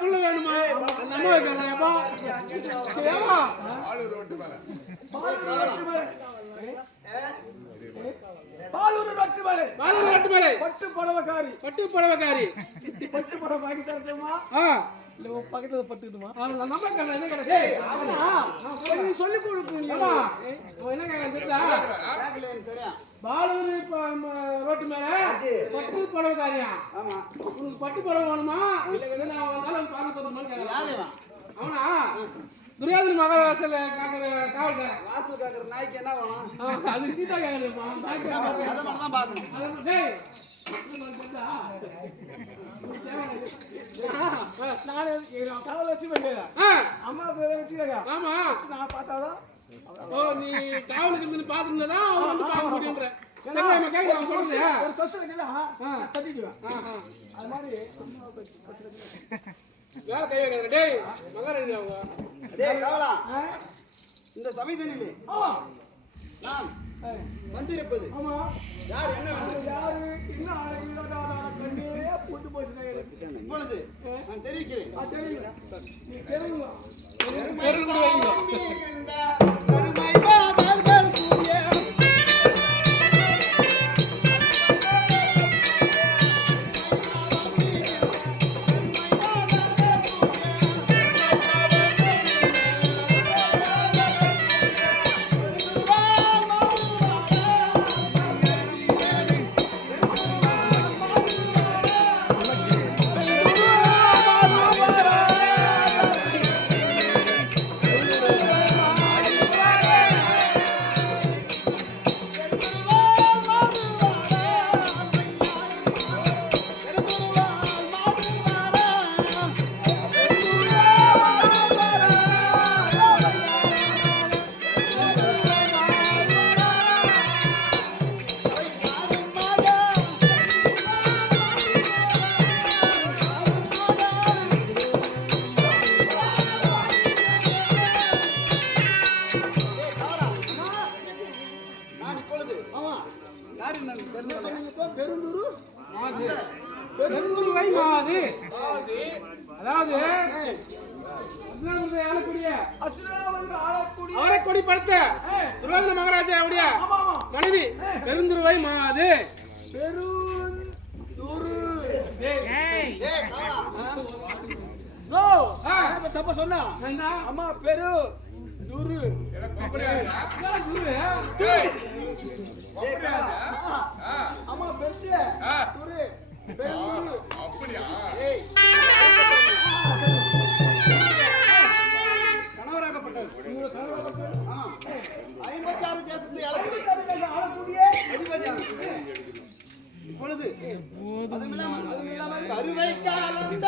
புள்ள வேணுமா அந்த அம்மா கேக்குறேன்ப்பா ஏமா பாலூர் ரொட்டு மலை பட்டு புடவைக்காரி பட்டு புடவைக்காரி பட்டு புடவை வாங்கி தரட்டுமா இல்ல பக்கத்துல பட்டுக்குமா நம்ம கேக்குறேன் என்ன கேக்குறேன் நீ சொல்லி கொடுக்கணுமா என்ன கேக்குறேன் பாலூர் ரோட்டு மேல பட்டு புடவைக்காரியா ஆமா உனக்கு பட்டு புடவை வேணுமா இல்ல நான் வந்தாலும் பார்க்க போறேன்னு கேக்குறேன் அவனா துரியோதன மகாராசல காவல்காரன் வாசல் காக்குற நாய்க்கு என்ன வேணும் அது கீதா கேக்குறேன்ப்பா அத மட்டும் தான் பார்க்கணும் டேய் காவல் வச்சு பண்ணியா அம்மா பேரை வச்சுக்கா ஆமா நான் பார்த்தாதான் ஓ நீ காவலுக்கு இருந்து பாத்துறதா அவன் வந்து பார்க்க முடியும்ன்ற என்ன கேக்குறேன் அவன் சொல்றது ஒரு கொஸ்டின் கேட்டா தட்டிடுவேன் அது மாதிரி வேற கை வைக்காத டேய் மகாராஜா டேய் காவலா இந்த சமயத்திலே நான் வந்திருப்பது ஆமா யார் என்ன யாரு என்ன கண்ணே போட்டு போச்சு இப்பொழுது நான் தெரிவிக்கிறேன் நீ தெரியுமா கருமை பாதர்கள் சூரிய பெருந்துருவை மாது அதாவது அவரை கொடி படுத்த துரியோதன மகாராஜாவுடைய மனைவி பெருந்துருவை மாது தப்ப சொன்னா அம்மா பெரு துரு அம்மா பெரு துரு கணவராகப்பட்டவர் 56 தேசத்தை ஆளக்கூடிய இப்பொழுது கருவை காலந்த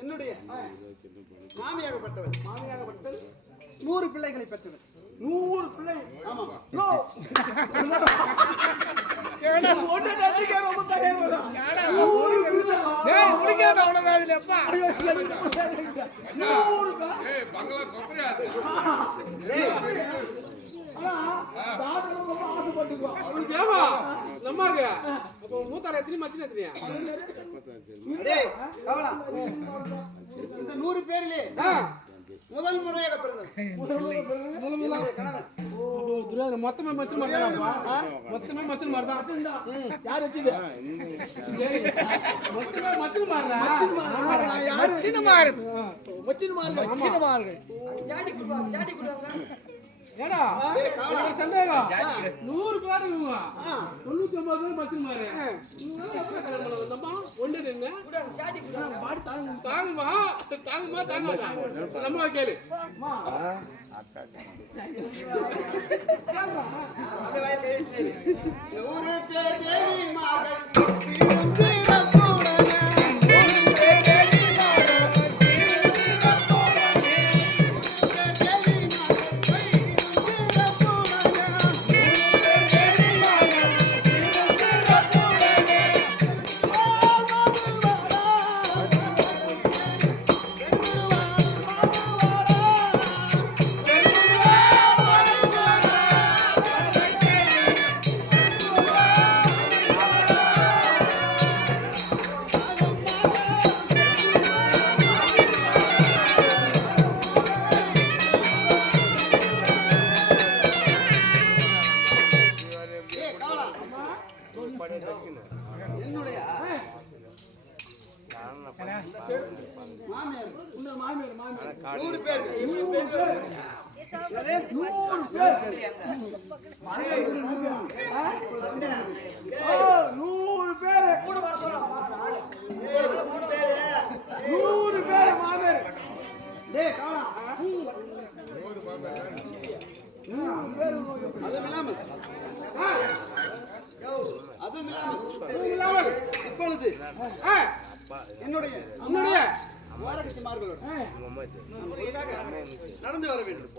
என்னுடைய மாமியாகப்பட்டவள் 100 பிள்ளைகளை பெற்றவர் 100 பிள்ளை ஆமா நோ ஏடா ஒண்ணு நம்பிக்கை ரொம்ப தயாரா 100 பிள்ளை டேய் முடிக்காத அவன வேலையப்பா ஏய் பங்களா கொப்பரியா டேய் இந்த 100 பேர்ல முதல் முறையாக பிறந்தவன். துரியோதனன் மொத்தமே மச்சல் மாட்டாப்பா. மொத்தமே மச்சல் மாட்டான். யார் வச்சது? மொத்தமே மச்சல் மாறா. மச்சின மாறு. மச்சின மாறு. ஏடா எனக்கு சந்தேகம் 100 பேர் இவங்க 99 பேர் மச்சல் மாறு. ஒண்ணு நின்னு தாங்குமா நம்ம கேளு இப்பொழுது என்னுடைய நடந்து வர வேண்டும்.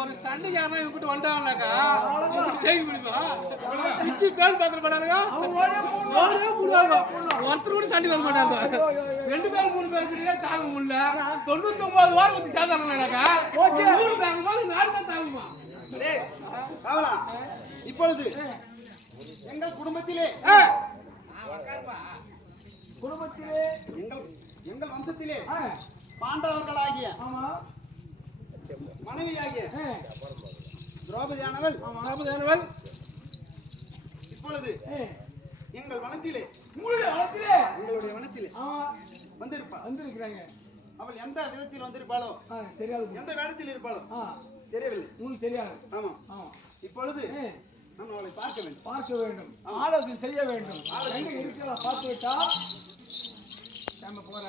ஒரு சண்டைக்கு யாரா இவங்கிட்ட வந்துட்டாங்கனாக்கா செய்ய முடியுமா? பிச்சு பேர் பார்த்துட்டு போனாங்க ஒருத்தர் கூட சண்டைக்கு வர மாட்டாங்க. 2 பேர் 3 பேர் கிட்டே தாங்க முடியல. 99 வாரம் வந்து சேர்ந்தாங்கனாக்கா 100 தாங்குமா 4 தான் தாங்குமா? இப்பொழுது எங்கள் குடும்பத்திலே எங்கள் வம்சத்திலே பாண்டவர்களாகிய மனைவியாகிய திரௌபதியானவள் இப்பொழுது எங்கள் வனத்திலே எங்களுடைய வனத்திலே வந்திருக்கிறாங்க. அவள் எந்த விதத்தில் வந்திருப்பாளோ தெரியாது, எந்த வேடத்தில் இருப்பாளோ தெரியவில்லை. உங்களுக்கு தெரியாது. ஆமா. இப்பொழுது நாம் அவளை பார்க்க வேண்டும், ஆலோசனை செய்ய வேண்டும். எங்க இருக்கிறா பார்த்து விட்டா நம்ம போற